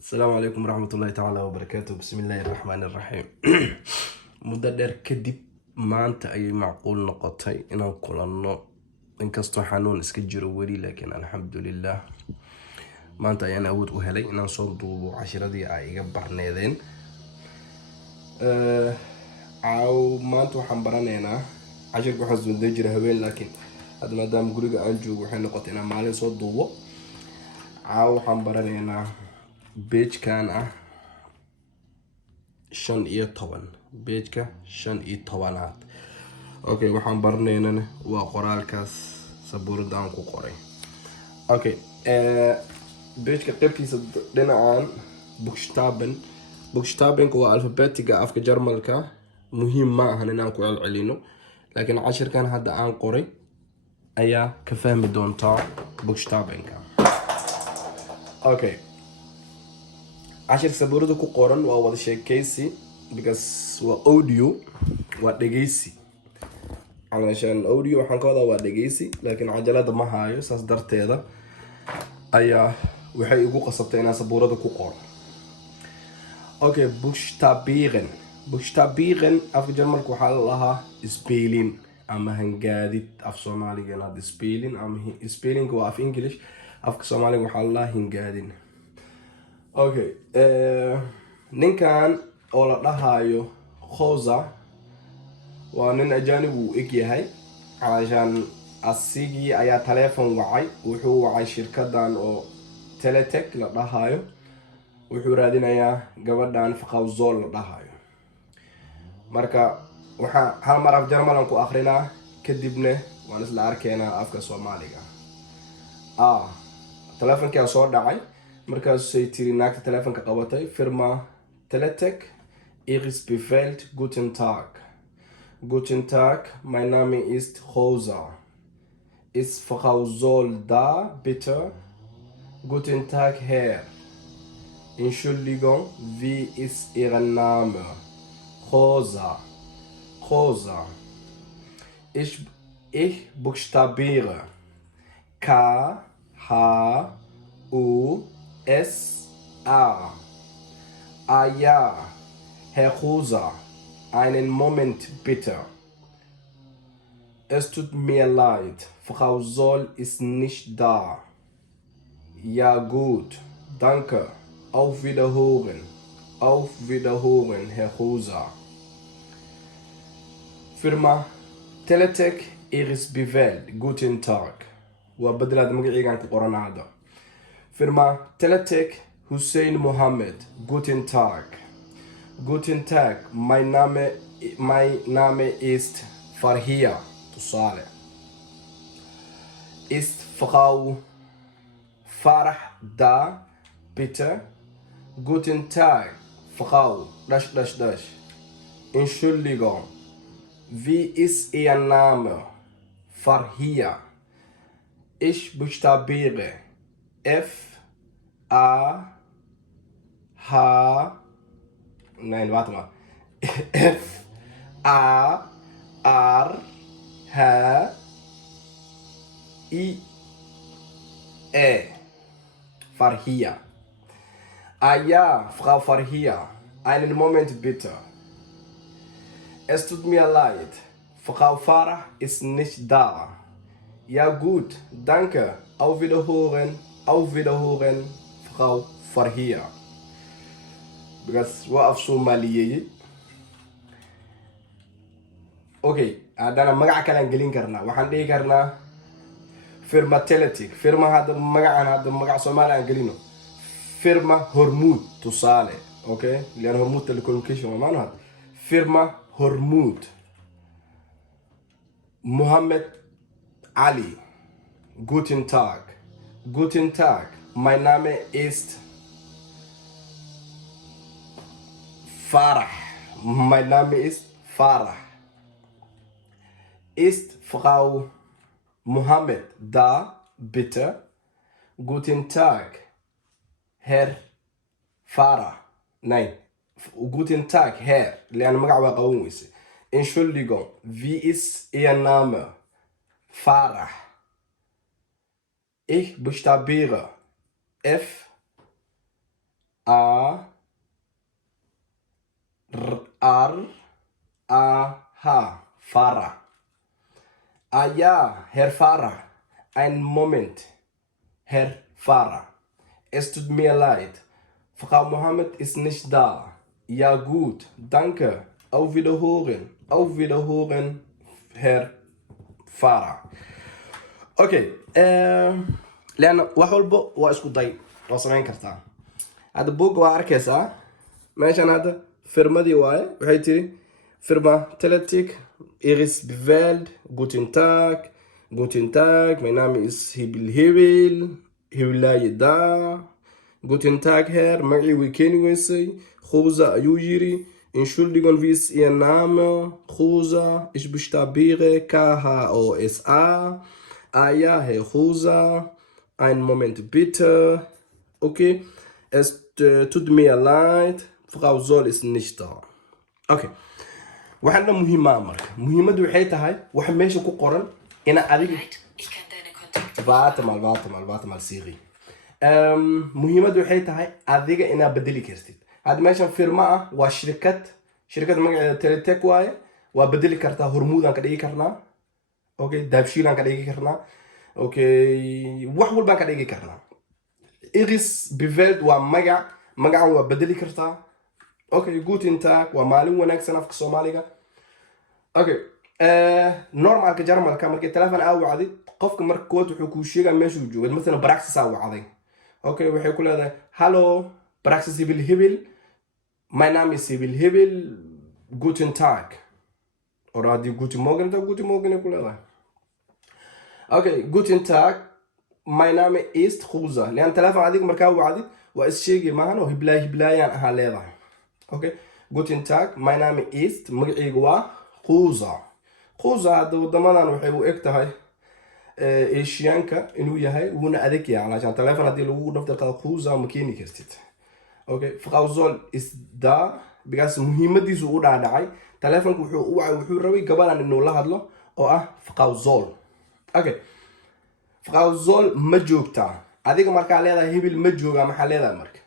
السلام عليكم ورحمة الله تعالى وبركاته. بسم الله الرحمن الرحيم. muddo dheer kadib maanta ayay macquul noqotay inaan kulanno, inkastoo xanuun iska jiro weli, laakiin alxamdulilah maanta ayaan awood u helay inaan soo duubo cashiradii ay iga barneedeen. maanta waxaan baranaynaa cashirka waxaan soo jira haween, laakiin hadda maadaama guriga aan joogo waxay noqotay inaan maalin soo duubo. waxaan baranaynaa beejkan ah 15 beejka 15aad. okay, waxaan baranaynana waa qoraalkaas sabuurada aan ku qoray. okay, beejka qaybtiisa dhinacan buchstabenka waa alfabetiga afka jarmalka. muhiim ma ahan inaan ku celcelino, laakiin cashirkan hadda aan qoray ayaa ka fahmi doontaa buchstabenka. okay, cashir sabuurada ku qoran waa wada sheekaysi, because waa audio, waa dhegeysi. calashaan audio waxaan ka wadaa waa dhegeysi, laakiin cajalada ma haayo, saas darteeda ayaa waxay igu qasabtay inaan sabuurada ku qoro. okay, buchstabieren afka jarmalka waxaa la lahaa spelling ama hangaadid. af soomaaligan hadda spelling ama spelling waa af english, afka soomaaliga waxaa la lahaa hingaadin. okay, ninkan oo la dhahayo Khoza waa nin ajaanib uu eg yahay, calashaan asigii ayaa taleefon wacay. wuxuu wacay shirkadan oo Teletech la dhahayo, wuxuu raadinayaa gabadhan Faqawzol la dhahayo. marka waxaa hal mar af jarmalan ku akrinaa, kadibna waan isla arkeynaa afka soomaaliga. taleefonkaa soo dhacay, markaasay tiri naagta taleefonka qabatay, firma Teletech, Iris Befeld, guten Tag. Guten Tag, mein Name ist Khoza. Ist Faqawzol da, bitte? Guten Tag, Herr. Entschuldigung, wie ist Ihr Name? Khoza. Khoza. Ich buchstabiere K-H-U-S-A. ja, Herr Khoza, einen Moment bitte. Es tut mir leid, Faqawzol ist nicht da. Ja gut, danke. Auf Wiederhören. Auf Wiederhören, Herr Khoza. Firma Teletech, Iris Befeld, guten Tag. وبدلت مقعيقان كقرانادا. Firma Teletech, Hussein Mohammed, guten Tag. Guten Tag, mein Name ist Farhia. Tusale. Ist Frau Farah da, bitte? Guten Tag, Frau .. Entschuldigung, wie ist Ihr Name? Farhia. Ich buchstabiere F-A-H... Nein, warte mal. F-A-R-H-I-E. Farhia. Ja, Frau Farhia. Einen Moment bitte. Es tut mir leid. Frau Farah ist nicht da. Ja gut, danke. Auf Wiederhören. Auf Wiederhören, Frau Farhia. Because waa af Soomaaliyeeyay. okay, haddana magac kale aan gelin karnaa. waxaan dhihi karnaa firma Teletech. firma hadda magacan hadda magac Soomaali aan gelino. firma Hormuud tusaale. okay, lian Hormuud telecommunication waa maano had. firma Hormuud. Mohammed Ali. Guten Tag. Guten Tag, mein Name ist Farah. Mein Name ist Farah. Ist Frau Mohammed da, bitte? Guten Tag, Herr Farah. Nein, guten Tag, Herr. لأن مقعوة قوميسي. Entschuldigung, wie ist Ihr Name? Farah. Ich buchstabiere A R A H Farah. Ja, Herr Farah. Einen Moment. Herr Farah. Es tut mir leid. Frau Mohammed ist nicht da. Ja gut, danke. Auf Wiederhören. Auf Wiederhören, Herr Farah. Okay. لأن وحولبو واسكو ضي وصلين كرتا هذا بوك واركيسا ماشان هذا فرمدي واي وحيتي فرما تلتيك إيريس بفيلد Guten Tag, mein Name ist Hibil Hibilayda. Guten Tag, Herr, معي وكينيوسي خوزا أيوجيري Entschuldigung, wie ist Ihr Name? Rosa, ich buchstabiere K-H-O-S-A. Ah ja, Herr Rosa. Einen Moment bitte. Okay. Es tut mir leid. Frau Zoll ist nicht da. Okay. waxaana muhiima marka muhiimadu waxay tahay waxa meesha ku qoran ina adiga baatamal siri muhiimadu waxay tahay adiga ina bedeli kartid had meeshan firma ah waa shirkad magaceeda Teletech waaye waa bedeli kartaa hormuudan ka dhigi karnaa okay daabshiilan ka dhigi karnaa okay wax walba ka dhigi karnaa Iris Biveld waa magacan waa bedeli kartaa okay guten tag waa maalin wanaagsan afka Soomaaliga okay normalka Jarmalka markii telefoon aa wacday qofka markood wuxuu ku sheegaa meesha uu joogo mesela Praxis aa wacday okay waxay ku leedahay hallo Praxis Hibil mein Name ist Hibil guten tag oder die guten Morgen ku leedahay okay guten tag mein Name ist Rosa laan telefoon adig markaa wacday waa is sheegi maahan oo hiblaayaan aha leedahay okay guten tag mein Name ist magacaygu waa Rosa hada wadamadan waxay u eg tahay Asianka inuu yahay wuuna adag yahay alashan telefoon hadii lagu dhaftarta Rosa ma keeni kartid okay Frau Zoll ist da because muhiimadiisu u dhaadhacay telefoonku wuxuu rabay gabadan inuu la hadlo oo ah Frau Zoll okay Frau Zoll ma joogtaa adiga markaa leedahay Hibil ma jooga maxaa leedahay marka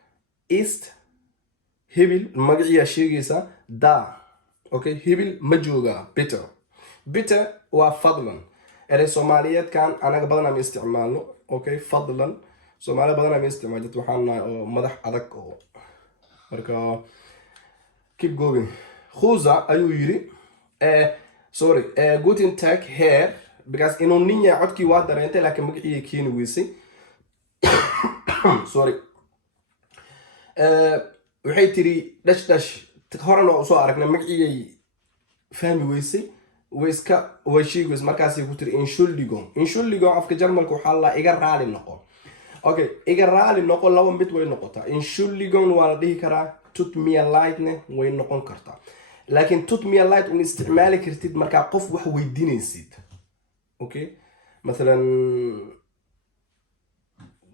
ist Hibil magaciya sheegaysa da okay Hibil ma jooga bitte waa fadlan erey Soomaaliyeed kan anaga badan aan isticmaalno okay fadlan Soomaali badan aan isticmaalo waxaan oo madax adag oo marka keep going Rosa ayuu yiri sorry guten tag Herr because inuu ninja codkii waa dareentay laakiin magaciisa keeni weysay sorry waxay tiri dash horan oo soo aragnay magaciyay fahmi weysay way sheegay markaas ay ku tiri Entschuldigung afka Jarmalka waxa la iga raali noqo okay iga raali noqo laba mid way noqotaa Entschuldigung waa la dhihi karaa tut mir leid way noqon kartaa laakiin tut mir leid un isticmaali kartid marka qof wax weydiinaysid okay مثلا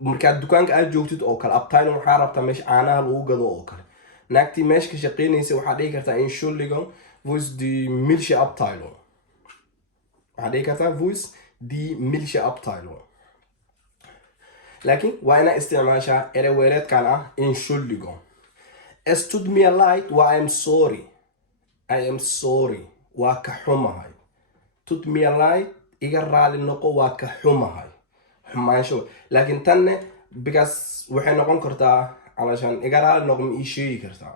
markaad dukaanka aad joogtid oo kale abtayn waxa rabtaa meesh caanaha lagu gado oo kale naagtii meesh ka shaqeynaysa waxa dhihi kartaa Entschuldigung wo ist die Milchabteilung waxa dhihi kartaa wo ist die Milchabteilung laakiin waa ina isticmaashaa erey weereedkan ah Entschuldigung es tut mir leid wa I am sorry waa ka xumahay tut mir leid iga raali noqo waa ka xumahay xumaasho laakiin tanne because waxay noqon kartaa alashan iga raali noqo ma ii sheegi kartaa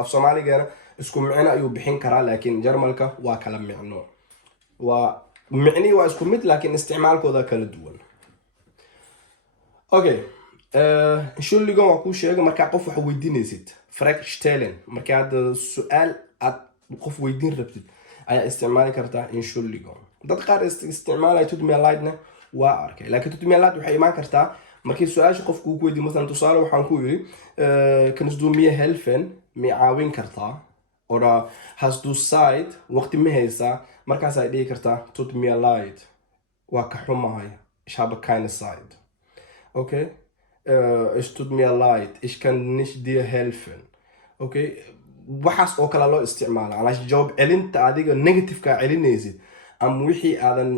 af Soomaaliga isku micno ayuu bixin karaa laakiin Jarmalka waa kala micno waa micni waa isku mid laakiin isticmaalkooda kala duwan okay Entschuldigung waa ku sheegay marka qof wax weydiinaysid Frag stellen marka aad su'aal aad qof weydiin rabtid ayaa isticmaali kartaa Entschuldigung dad qaar isticmaalay tut mir leid waa arkay laakiin tut mir leid waxay imaan kartaa markii su'aasha qofku uu ku weydiin مثلا tusaale waxaan ku yiri kannst du mir helfen mi caawin kartaa oder hast du Zeit waqti ma haysaa markaas ay dhihi kartaa tut mir leid waa ka xumahay ich habe keine Zeit okay es tut mir leid ich kann nicht dir helfen okay waxaas oo kala loo isticmaala alash jawaab celinta adiga negative ka celinaysid am wixii aadan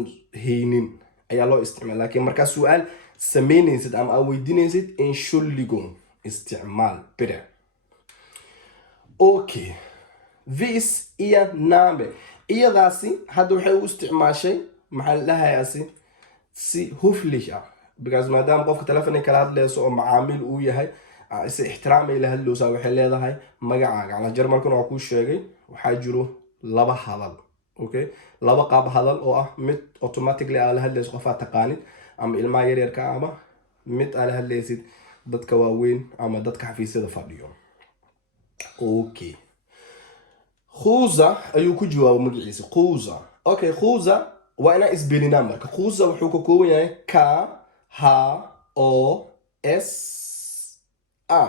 haynin ayaa loo isticmaala laakiin marka su'aal sameynaysid ama aad weydiinaysid Entschuldigung استعمال bitte. Okay. This ihr Name. Iyadaasi hadda waxay u isticmaashay maxaa la dhahayaasi si huflich ah because maadaama qofka telefoonka kala hadlayso oo macaamiil uu yahay is ixtiraamay la hadloosaa waxay leedahay magacaaga ala jarmalkuna waa kuu sheegay waxaa jiro laba hadal okay laba qaab hadal oo ah mid automatically aad la hadlayso qof aad taqaanid ama ilmaha yaryarka ama mid aad la hadlaysid dadka waaweyn ama dadka xafiisyada fadhiyo okay khuza ayuu ku jawaabo magaciisa khuza okay khuza waa inaan isbelinaa marka khuza wuxuu ka kooban yahay k h o s a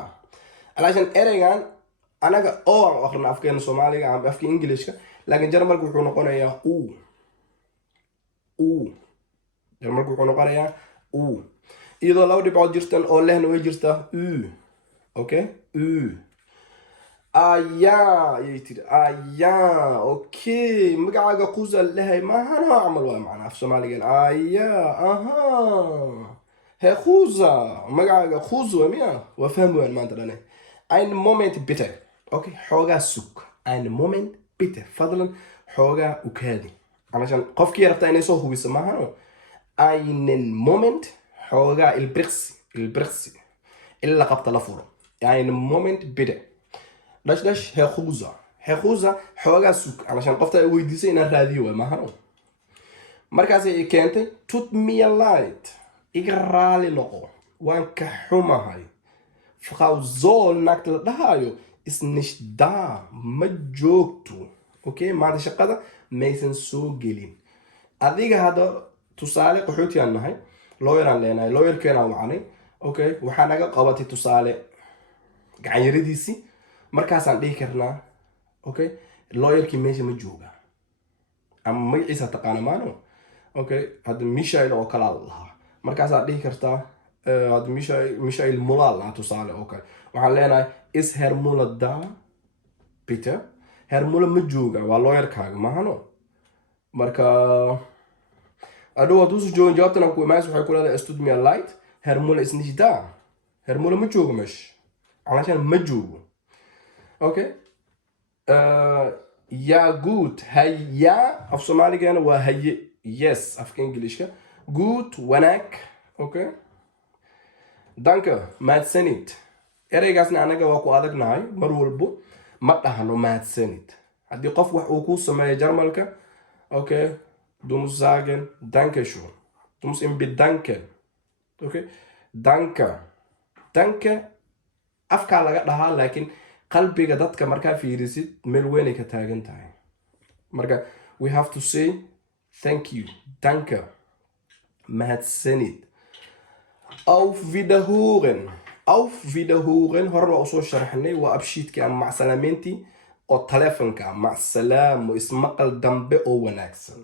alaashan ereygan anaga o aan aqrina afkeena soomaaliga ama afka ingilishka laakiin jarmalku wuxuu noqonayaa jarmalku wuxuu noqonayaa iyadoo laba dhibcood jirtan oo lehna way jirtaa okay ayay tiri okay magacaaga khuza lehay maahana camal waa macnaa af soomaaligan he khuza magacaaga khuza miya waa fahmi waan maanta dhane ein moment bitte okay xoogaa sug ein moment bitte fadlan xoogaa ukaadi alashan qofkii rabtaa inay soo hubiso maahano einen moment xoogaa ilbirqsi ila qabta la furo ein moment bitte dash he khuza xoogaa sug alashan qofta ay weydiisay inaan raadiyo waa maahano markaasay i keentay tut mir leid iga raali noqo waan ka xumahay Frau Zoll naagta la dhahayo is nicht da ma joogto okay maanta shaqada maysan soo gelin adiga hadda tusaale qaxootiyan nahay lawyeran leenahay lawyerkeena wacnay okay waxaa naga qabatay tusaale gacan yaradiisii markaasaan dhihi karnaa okay lawyerkii meesha ma jooga ama magaciisa taqaana maano okay hadda Michael oo kala lahaa markaasaad dhihi kartaa hadda Michael Mulal tusaale okay waxaan leenahay is Herr Muller da bitte Herr Muller ma jooga waa lawyerkaaga mahano marka adoo aduusu joogan jawaabtana ku imaas waxay ku leedahay tut mir leid Herr Muller is nicht da Herr Muller ma joogo meesha alashan ma joogo okay ja gut haya af Soomaaligeena waa haye yes afka Ingilishka good wanaag okay danke mahadsanid ereygaasna anaga waa ku adagnahay mar walbo ma dhahno mahadsanid haddii qof wax uu ku sameeyo jarmalka okay du musst sagen danke schön du musst ihm bedanken okay danke afka laga dhahaa laakiin qalbiga dadka markaa fiirisid meel weyn ka taagan tahay marka we have to say thank you danke mahadsanid auf wiederhören hore waa usoo sharaxnay waa abshiidkii ama macsalaameyntii oo telefonka macsalaamo ismaqal dambe oo wanaagsan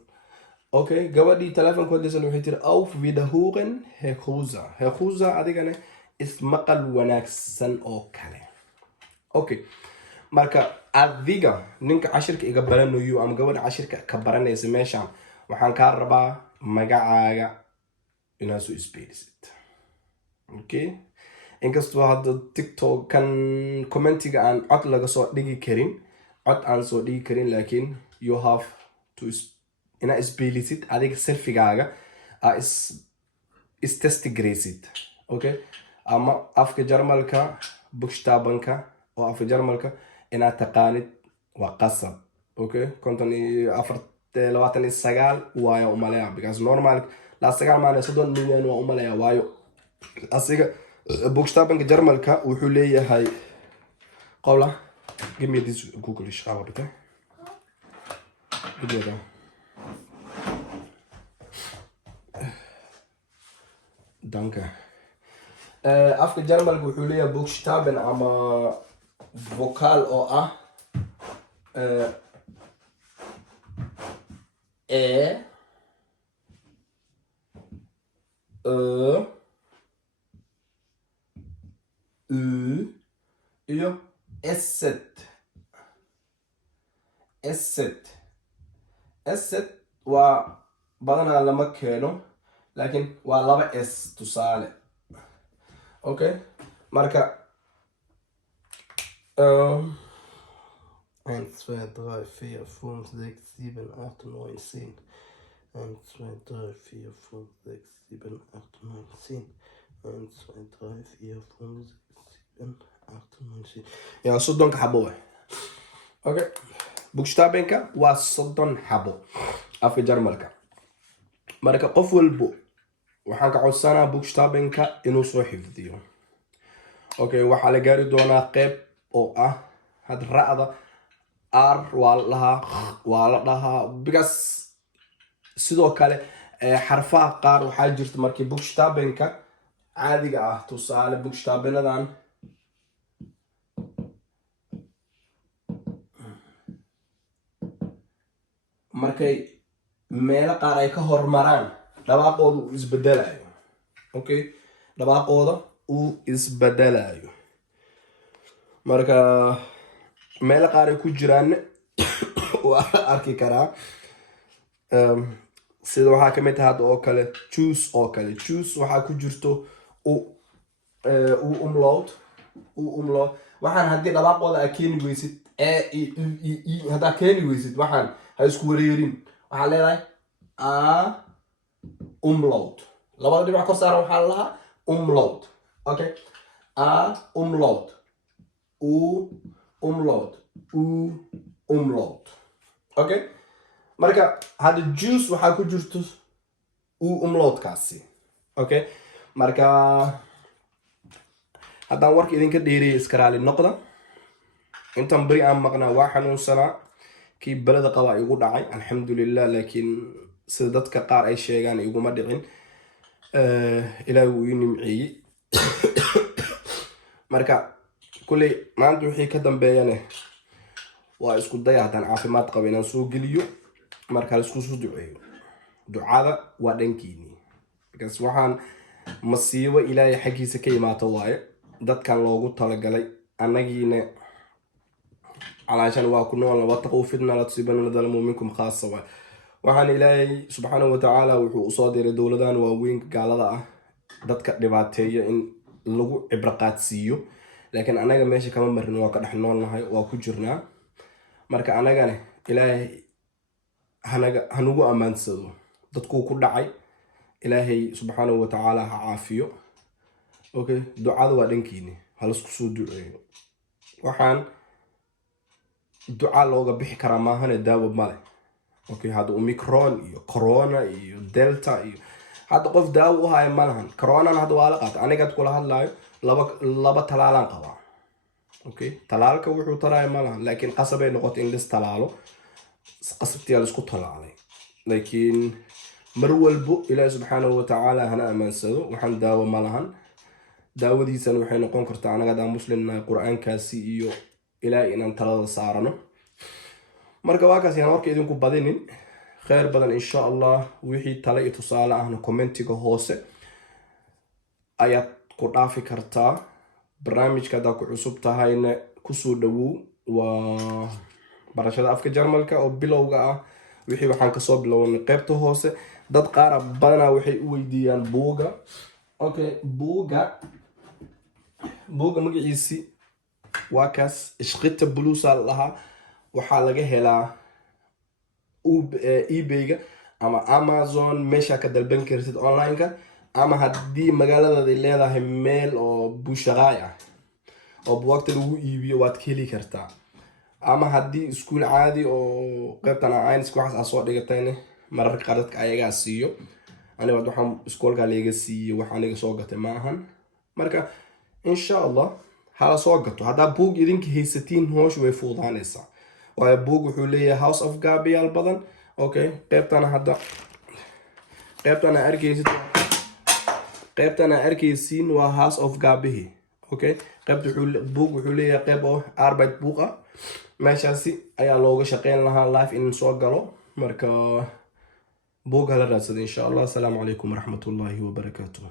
okay gabadhii telefonka hodlaysan waxay tiri auf wiederhören Herr Khuza adigana ismaqal wanaagsan oo kale okay marka adiga ninka cashirka iga baranayo ama gabadha cashirka ka baranaysa meeshan waxaan kaa rabaa magacaaga inaad soo isbeelisid okay inkastoo hadda TikTok kan commentiga aan cod laga soo dhigi karin laakiin you have to inaad isbeelisid adiga selfigaaga is testigraysid okay ama afka jarmalka buchstabanka oo afka jarmalka inaad taqaanid waa qasab okay 24 waayo umalaya because normal la 9 maalin 30 milyan waa umalaya waayo asiga buchstabanka jarmalka wuxuu leeyahay qowla give me this Google schreiber bitte bitte danke afka jarmalka wuxuu leeyahay buchstaben ama vocal oo ah iyo asset waa badanaa lama keeno laakiin waa laba s tusaale okay marka 1, 2, 3, 4, 5, 6, 7, 8, 9, 10. 1, 2, 3, 4, 5, 6, 7, 8, 9, 10. 1, 2, 3, 4, 5, 6, 7, 8, 9, 10. Ja, soddonka xabo waay. Okay. Buchstabenka waa 30 xabo afka Jarmalka. Marka qof walbo waxaan ka codsanaa Buchstabenka inuu soo xifdiyo. Okay, waxaa la gaari doonaa qeyb oo ah had ra'da r waa la dhahaa because sidoo kale xarfaha qaar waxaa jirta markii Buchstabenka caadiga ah tusaale Buchstabenadan markay meelo qaar ay ka hormaraan dhawaaqooda uu isbedelayo. Okay, dhawaaqooda uu isbedelayo. Marka meelo qaar ay ku jiraan waa arki karaa sida waxaa ka mid ah oo kale choose oo kale choose waxaa ku jirto umlaut waxaan haddii dhawaaqooda aad keeni weysid haddaa keeni weysid waxaan ha isku wareerin waxaa leedahay umlaut labada dhinac kor saaran waxaa lahaa umlaut. Okay, umlaut umlaut. Okay, marka hadda juice waxaa ku jirto umlautkaasi. Okay, marka haddaan warka idinka dheeriyay iska raali noqda. intan beri aan maqnaa waa xanuunsanaa kii balada qaba igu dhacay alxamdulillah, laakiin sida dadka qaar ay sheegaan iguma dhicin. ilaahay wuu ii nimceeyey. marka kulley maanta wixii ka dambeeyane waa isku daya haddaan caafimaad qaba inaan soo geliyo marka laisku soo duceeyo. ducada waa dhankiini because waxaan masiibo ilaahay xaggiisa ka imaato waaye dadkan loogu talagalay annagiina علشان واكون واتقوا فتنة لا تصيبن الظالمين منكم خاصة. waxaan ilaahay subxaanahu watacaala wuxuu usoo diray dowladan waaweyn gaalada ah dadka dhibaateeya in lagu cibro qaadsiiyo, laakiin anaga meesha kama marin, waa ka dhex noolnahay, waa ku jirnaa. marka anagana ilaahay hanugu ammaansado dadkuu ku dhacay, ilaahay subxaanahu watacaala ha caafiyo. okay, ducada waa dhankiini halasku soo duceeyo. waxaan duca looga bixi karaa maahane daawo male. okay, hadda omicron iyo corona iyo delta iyo hadda qof daawo u haya malahan. coronan hadda waa la qaata, anigaad kula hadlaayo laba talaalaan qabaa. okay, talaalka wuxuu taraya malahan, laakiin qasabay noqotay in lis talaalo, qasabtiyaa laisku talaalay. laakiin mar walbo ilaahi subxaanahu watacaala hana ammaansado, waxaan daawo malahan. daawadiisana waxay noqon kartaa anaga haddaan muslimnahay qur-aankaasi iyo ilaahay inaan talada saarano. marka waa kaas yaan warka idinku badinin. khayr badan insha allah. wixii tale iyo tusaale ahna commentiga hoose ayaad ku dhaafi kartaa. barnaamijka haddaa ku cusub tahayna kusoo dhawow. waa barashada afka Jarmalka oo bilowga ah. wixii waxaan kasoo bilownay qaybta hoose. dad qaar badanaa waxay u weydiiyaan buuga. okay, buuga magaciisi waa kaas ishqita blusa lahaa. waxaa laga helaa eBay-ga ama Amazon, meesha ka dalban kartid online-ka, ama haddii magaaladaada ay leedahay meel oo bushaqaay ah oo buugta lagu iibiyo waad ka heli kartaa. ama haddii iskuul caadi oo qaybtan ayniska waxaas aad soo dhigatayna mararka qaar dadka ayagaa siiyo. aniga waxaan iskoolka laga siiyey wax aniga soo gatay maahan. marka insha allah hala soo gato. haddaa buug idinka haysatiin hoosh way fuudaanaysaa, waayo buug wuxuu leeyahay house of gabiyaal badan. okay, qaybtana arkaysiin waa house of gabihi. okay, buug wuxuu leeyahay qayb oo arbeit buug ah. meeshaasi ayaa looga shaqeyn lahaa live in soo galo. marka buug hala raadsada insha allah. asalaamu calaykum waraxmatullaahi wabarakaatuh.